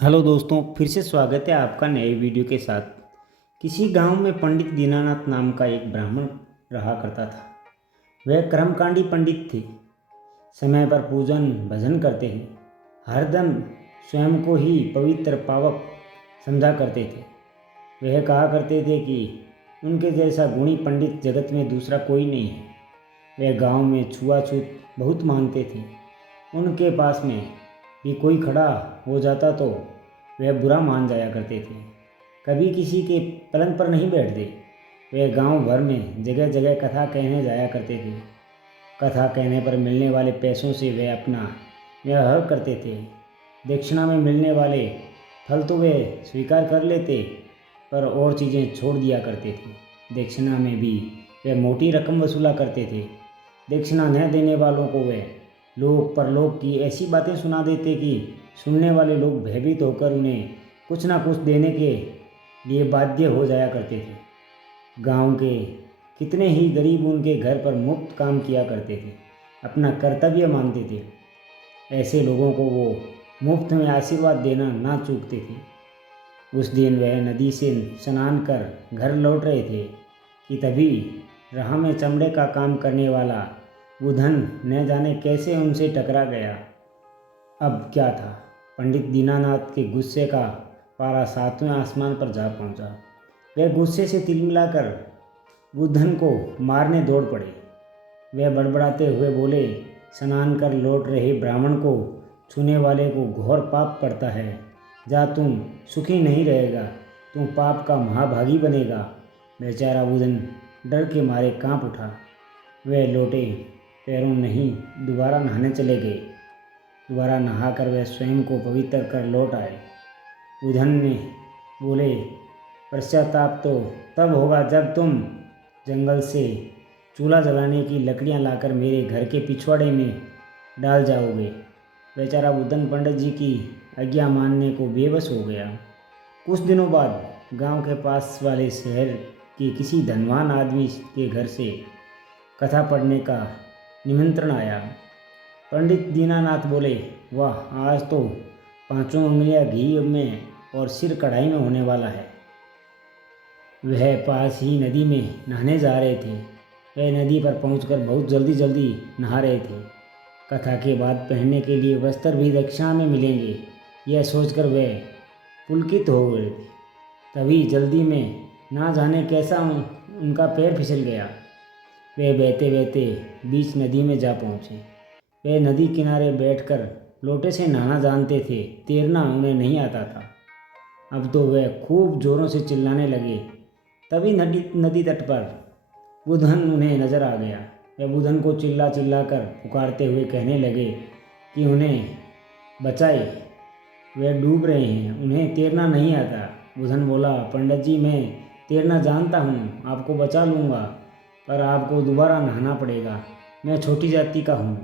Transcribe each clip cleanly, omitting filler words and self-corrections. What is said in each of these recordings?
Hello दोस्तों, फिर से स्वागत है आपका नए वीडियो के साथ। किसी गांव में पंडित दीनानाथ नाम का एक ब्राह्मण रहा करता था। वह कर्मकांडी पंडित थे। समय पर पूजन भजन करते थे। हरदम स्वयं को ही पवित्र पावक समझा करते थे। वह कहा करते थे कि उनके जैसा गुणी पंडित जगत में दूसरा कोई नहीं है। वह गांव में छुआछूत बहुत मानते थे। उनके पास में भी कोई खड़ा हो जाता तो वह बुरा मान जाया करते थे। कभी किसी के पलंग पर नहीं बैठते। वह गांव भर में जगह जगह कथा कहने जाया करते थे। कथा कहने पर मिलने वाले पैसों से वे अपना व्यवहार करते थे। दक्षिणा में मिलने वाले फल तो वे स्वीकार कर लेते, पर और चीज़ें छोड़ दिया करते थे। दक्षिणा में भी वे मोटी रकम वसूला करते थे। दक्षिणा न देने वालों को वे लोक परलोक की ऐसी बातें सुना देते कि सुनने वाले लोग भयभीत होकर उन्हें कुछ ना कुछ देने के लिए बाध्य हो जाया करते थे। गांव के कितने ही गरीब उनके घर पर मुफ्त काम किया करते थे, अपना कर्तव्य मानते थे। ऐसे लोगों को वो मुफ्त में आशीर्वाद देना ना चूकते थे। उस दिन वह नदी से स्नान कर घर लौट रहे थे कि तभी राह में चमड़े का काम करने वाला बुधन न जाने कैसे उनसे टकरा गया। अब क्या था, पंडित दीनानाथ के गुस्से का पारा 7वें आसमान पर जा पहुंचा। वे गुस्से से तिलमिलाकर बुधन को मारने दौड़ पड़े। वे बड़बड़ाते हुए बोले, स्नान कर लौट रहे ब्राह्मण को छूने वाले को घोर पाप पड़ता है। जा, तुम सुखी नहीं रहेगा, तुम पाप का महाभागी बनेगा। बेचारा बुधन डर के मारे कांप उठा। वे लोटे पैरों नहीं दोबारा नहाने चले गए। दोबारा नहाकर वह स्वयं को पवित्र कर लौट आए। बुधन ने बोले, पश्चाताप तो तब होगा जब तुम जंगल से चूल्हा जलाने की लकड़ियां लाकर मेरे घर के पिछवाड़े में डाल जाओगे। बेचारा बुधन पंडित जी की आज्ञा मानने को बेबस हो गया। कुछ दिनों बाद गांव के पास वाले शहर के किसी धनवान आदमी के घर से कथा पढ़ने का निमंत्रण आया। पंडित दीनानाथ बोले, वाह, आज तो 5 उंगलियां घी में और सिर कढ़ाई में होने वाला है। वह पास ही नदी में नहाने जा रहे थे। वह नदी पर पहुंचकर बहुत जल्दी जल्दी नहा रहे थे। कथा के बाद पहनने के लिए वस्त्र भी दक्षिणा में मिलेंगे, यह सोचकर वह पुलकित हो गए थे। तभी जल्दी में ना जाने कैसा उनका पैर फिसल गया। वे बहते बहते बीच नदी में जा पहुँचे। वे नदी किनारे बैठकर लोटे से नहाना जानते थे, तैरना उन्हें नहीं आता था। अब तो वे खूब जोरों से चिल्लाने लगे। तभी नदी तट पर बुधन उन्हें नजर आ गया। वे बुधन को चिल्ला चिल्ला कर पुकारते हुए कहने लगे कि उन्हें बचाए, वे डूब रहे हैं, उन्हें तैरना नहीं आता। बुधन बोला, पंडित जी, मैं तैरना जानता हूँ, आपको बचा लूँगा, पर आपको दोबारा नहाना पड़ेगा, मैं छोटी जाति का हूँ।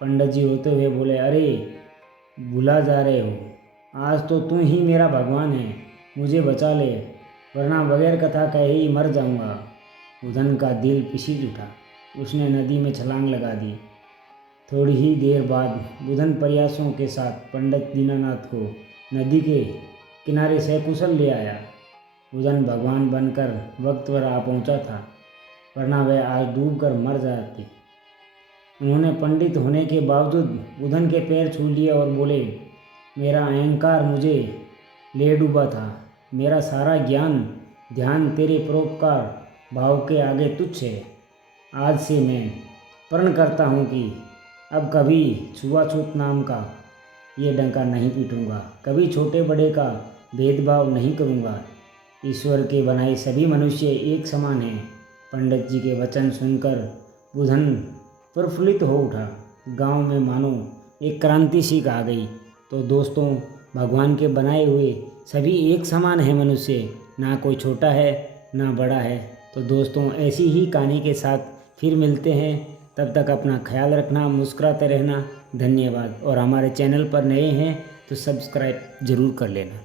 पंडित जी रोते हुए बोले, अरे भुला जा रहे हो, आज तो तू ही मेरा भगवान है, मुझे बचा ले, वरना बगैर कथा कहे ही मर जाऊंगा। बुधन का दिल पिसीज उठा। उसने नदी में छलांग लगा दी। थोड़ी ही देर बाद बुधन प्रयासों के साथ पंडित दीनानाथ को नदी के किनारे सकुशल ले आया। बुधन भगवान बनकर वक्त पर आ पहुंचा था, वरना वह आज डूब कर मर जाते। उन्होंने पंडित होने के बावजूद बुधन के पैर छू लिए और बोले, मेरा अहंकार मुझे ले डूबा था, मेरा सारा ज्ञान ध्यान तेरे परोपकार भाव के आगे तुच्छ है। आज से मैं प्रण करता हूँ कि अब कभी छुआछूत नाम का ये डंका नहीं पीटूँगा, कभी छोटे बड़े का भेदभाव नहीं करूँगा। ईश्वर के बनाए सभी मनुष्य एक समान हैं। पंडित जी के वचन सुनकर बुधन प्रफुल्लित हो उठा। गांव में मानो एक क्रांति सी आ गई। तो दोस्तों, भगवान के बनाए हुए सभी एक समान है मनुष्य, ना कोई छोटा है ना बड़ा है। तो दोस्तों, ऐसी ही कहानी के साथ फिर मिलते हैं। तब तक अपना ख्याल रखना, मुस्कुराते रहना। धन्यवाद। और हमारे चैनल पर नए हैं तो सब्सक्राइब ज़रूर कर लेना।